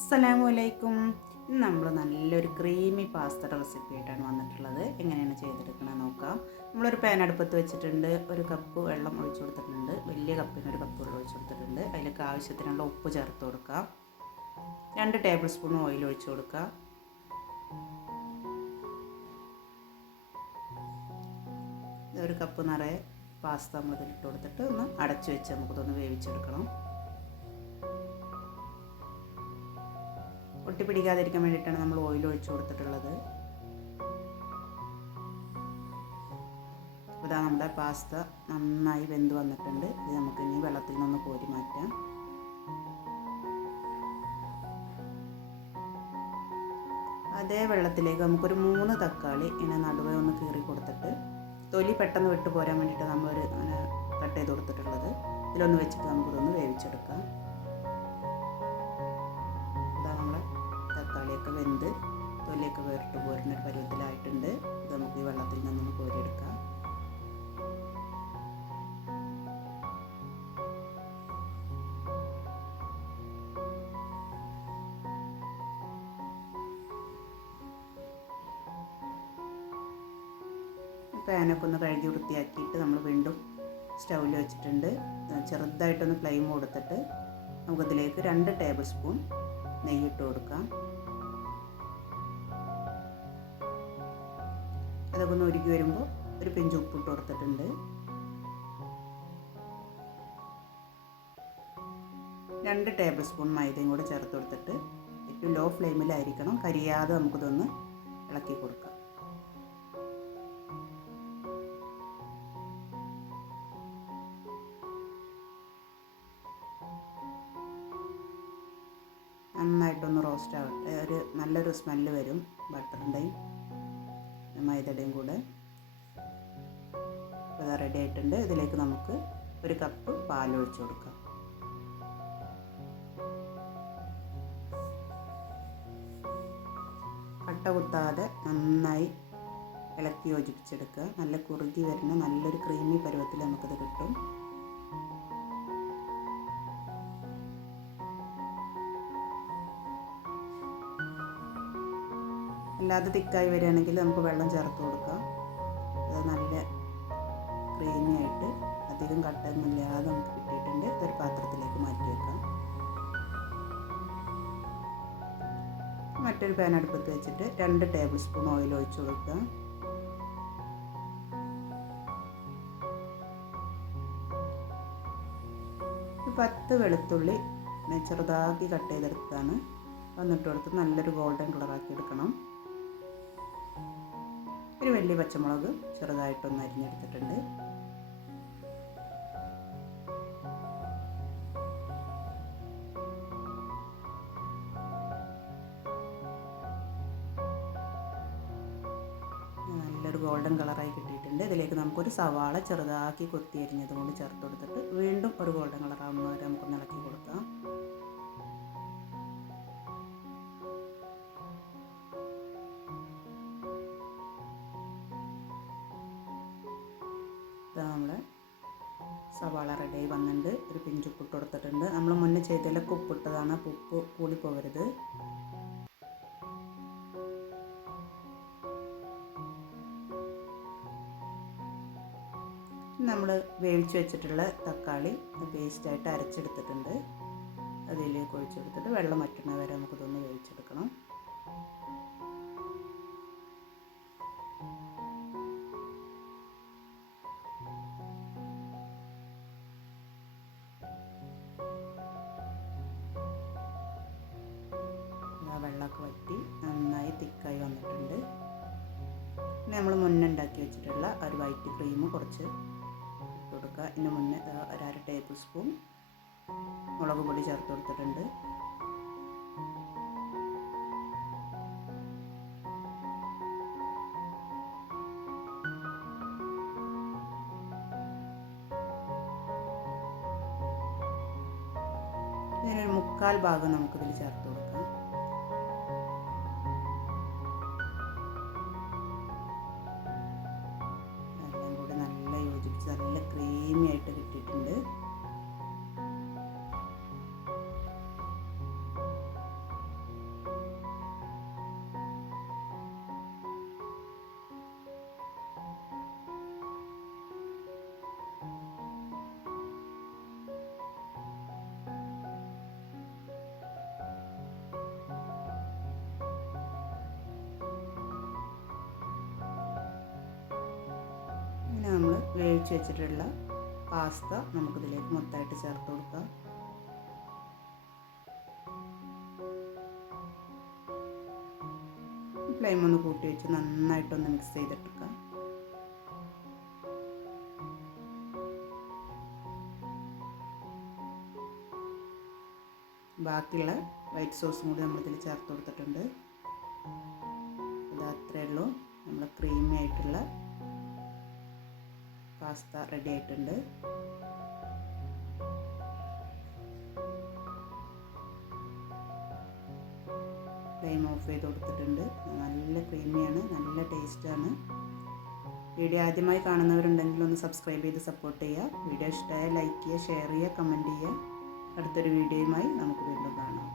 അസ്സലാമലൈക്കും. ഇന്ന് നമ്മൾ നല്ലൊരു ക്രീമി പാസ്തയുടെ റെസിപ്പി ആയിട്ടാണ് വന്നിട്ടുള്ളത്. എങ്ങനെയാണ് ചെയ്തെടുക്കണമെന്ന് നോക്കാം. നമ്മളൊരു പാൻ അടുപ്പത്ത് വെച്ചിട്ടുണ്ട്. ഒരു കപ്പ് വെള്ളം ഒഴിച്ചു കൊടുത്തിട്ടുണ്ട്. വലിയ കപ്പിന് ഒരു കപ്പ് വെള്ളം ഒഴിച്ചു കൊടുത്തിട്ടുണ്ട്. അതിലേക്ക് ആവശ്യത്തിനുള്ള ഉപ്പ് ചേർത്ത് കൊടുക്കാം. 2 ടേബിൾ സ്പൂൺ ഓയിൽ ഒഴിച്ചു കൊടുക്കാം. ഒരു കപ്പ് നിറയെ പാസ്ത നമ്മൾ ഇതിലിട്ട് കൊടുത്തിട്ട് ഒന്ന് അടച്ചു വെച്ച് നമുക്കിതൊന്ന് വേവിച്ചെടുക്കണം. ഒട്ടി പിടിക്കാതിരിക്കാൻ വേണ്ടിയിട്ടാണ് നമ്മൾ ഓയിൽ ഒഴിച്ചു കൊടുത്തിട്ടുള്ളത്. ഇതാ നമ്മുടെ പാസ്ത നന്നായി വെന്ത് വന്നിട്ടുണ്ട്. ഇത് നമുക്ക് ഇനി വെള്ളത്തിൽ നിന്ന് കോരി മാറ്റാം. അതേ വെള്ളത്തിലേക്ക് നമുക്കൊരു 3 തക്കാളി ഇങ്ങനെ നടുവേ ഒന്ന് കീറി കൊടുത്തിട്ട് തൊലി പെട്ടെന്ന് വിട്ടു പോരാൻ വേണ്ടിയിട്ട് നമ്മളൊരു കട്ട് ചെയ്ത് കൊടുത്തിട്ടുള്ളത്. ഇതിലൊന്ന് വെച്ചിട്ട് നമുക്കിതൊന്ന് വേവിച്ചെടുക്കാം. തക്കാളിയൊക്കെ വെന്ത് തൊലിയൊക്കെ വേറിട്ട് പോരുന്ന ഒരു പരുവത്തിലായിട്ടുണ്ട്. ഇത് നമുക്ക് ഈ വെള്ളത്തിൽ നിന്നൊന്ന് കോരിയെടുക്കാം. പാനൊക്കെ ഒന്ന് കഴുകി വൃത്തിയാക്കിയിട്ട് നമ്മൾ വീണ്ടും സ്റ്റൗവിൽ വെച്ചിട്ടുണ്ട്. ചെറുതായിട്ടൊന്ന് ഫ്ലെയിം കൊടുത്തിട്ട് നമുക്കതിലേക്ക് 2 ടേബിൾ സ്പൂൺ നെയ്യിട്ട് കൊടുക്കാം. അതൊക്കെ ഒന്ന് ഉരുകി വരുമ്പോൾ ഒരു പിഞ്ച് ഉപ്പിട്ട് കൊടുത്തിട്ടുണ്ട്. 2 ടേബിൾ സ്പൂൺ മൈദയും കൂടെ ചേർത്ത് കൊടുത്തിട്ട് ഏറ്റവും ലോ ഫ്ലെയിമിലായിരിക്കണം, കരിയാതെ നമുക്കിതൊന്ന് ഇളക്കി കൊടുക്കാം. നന്നായിട്ടൊന്ന് റോസ്റ്റ് ആവട്ടെ. ഒരു നല്ലൊരു സ്മെല്ല് വരും ബട്ടറിൻ്റെയും മൈദയുടെയും കൂടെ. ഇത് റെഡി ആയിട്ടുണ്ട്. ഇതിലേക്ക് നമുക്ക് ഒരു കപ്പ് പാൽ ഒഴിച്ചു കൊടുക്കാം. കട്ട കുത്താതെ നന്നായി ഇളക്കി യോജിപ്പിച്ചെടുക്കുക. നല്ല കുറുകി വരുന്ന നല്ലൊരു ക്രീമി പരുവത്തിൽ നമുക്കിത് കിട്ടും. അല്ലാതെ തിക്കായി വരികയാണെങ്കിൽ നമുക്ക് വെള്ളം ചേർത്ത് കൊടുക്കാം. അത് നല്ല ക്രീമി ആയിട്ട് അധികം കട്ടൊന്നുമില്ലാതെ നമുക്ക് കിട്ടിയിട്ടുണ്ട്. ഇതൊരു പാത്രത്തിലേക്ക് മാറ്റി വെക്കാം. മറ്റൊരു പാൻ അടുപ്പത്ത് വെച്ചിട്ട് 2 ടേബിൾ സ്പൂൺ ഓയിൽ ഒഴിച്ചു കൊടുക്കുക. ഒരു 10 വെളുത്തുള്ളി ചെറുതാക്കി കട്ട് ചെയ്തെടുത്താണ് വന്നിട്ട് കൊടുത്ത് നല്ലൊരു ഗോൾഡൻ കളറാക്കി എടുക്കണം. ഒരു വലിയ പച്ചമുളക് ചെറുതായിട്ടൊന്ന് അരിഞ്ഞെടുത്തിട്ടുണ്ട്. നല്ലൊരു ഗോൾഡൻ കളറായി കിട്ടിയിട്ടുണ്ട്. ഇതിലേക്ക് നമുക്കൊരു സവാള ചെറുതാക്കി കൊത്തി അരിഞ്ഞത് കൊണ്ട് ചേർത്ത് കൊടുത്തിട്ട് വീണ്ടും ഒരു ഗോൾഡൻ കളറാകുന്ന വരെ നമുക്കൊന്ന് ഇളക്കി കൊടുക്കാം. നമ്മളെ സവാള റെഡിയായി വന്നിട്ടുണ്ട്. ഒരു പിഞ്ച് ഉപ്പിട്ട് കൊടുത്തിട്ടുണ്ട്. നമ്മൾ മുന്നേ ചെയ്തതിലൊക്കെ ഉപ്പിട്ടതാണ്. ഉപ്പ് കൂടിപ്പോകരുത്. നമ്മൾ വേവിച്ച് വെച്ചിട്ടുള്ള തക്കാളി പേസ്റ്റായിട്ട് അരച്ചെടുത്തിട്ടുണ്ട്. അതിലേക്ക് ഒഴിച്ചെടുത്തിട്ട് വെള്ളം വറ്റുന്ന വരെ നമുക്കിതൊന്ന് വേവിച്ചെടുക്കണം. വെള്ളമൊക്കെ വറ്റി നന്നായി തിക്കായി വന്നിട്ടുണ്ട്. പിന്നെ നമ്മൾ മുന്നേ ഉണ്ടാക്കി വെച്ചിട്ടുള്ള ഒരു വൈറ്റ് ക്രീം കുറച്ച് ഇട്ട് കൊടുക്കുക. ഇതിന് മുന്നേ ഒരു 1/2 ടേബിൾ സ്പൂൺ മുളക് പൊടി ചേർത്ത് കൊടുത്തിട്ടുണ്ട്. ഇതിനൊരു 3/4 ഭാഗം നമുക്കിതിൽ ചേർത്ത് കൊടുക്കാം. എല്ലാം കൂടി നല്ല യോജിപ്പിച്ച് നല്ല ക്രീമി ആയിട്ട് കിട്ടിയിട്ടുണ്ട്. വേവിച്ച് വെച്ചിട്ടുള്ള പാസ്ത നമുക്കിതിലേക്ക് മൊത്തമായിട്ട് ചേർത്ത് കൊടുക്കാം. ഫ്ലെയിം ഒന്ന് കൂട്ടി വെച്ച് നന്നായിട്ടൊന്ന് മിക്സ് ചെയ്തെടുക്കാം. ബാക്കിയുള്ള വൈറ്റ് സോസും കൂടി നമ്മളിതിൽ ചേർത്ത് കൊടുത്തിട്ടുണ്ട്. അത് അത്രയേ ഉള്ളൂ. നമ്മൾ ക്രീമി ആയിട്ടുള്ള പാസ്ത റെഡി ആയിട്ടുണ്ട്. ഫ്ലെയിം ഓഫ് ചെയ്ത് കൊടുത്തിട്ടുണ്ട്. നല്ല ക്രീമിയാണ്, നല്ല ടേസ്റ്റാണ്. വീഡിയോ ആദ്യമായി കാണുന്നവരുണ്ടെങ്കിൽ ഒന്ന് സബ്സ്ക്രൈബ് ചെയ്ത് സപ്പോർട്ട് ചെയ്യുക. വീഡിയോ ഇഷ്ടമായ ലൈക്ക് ചെയ്യുക, ഷെയർ ചെയ്യുക, കമൻറ്റ് ചെയ്യുക. അടുത്തൊരു വീഡിയോയുമായി നമുക്ക് വീണ്ടും കാണാം.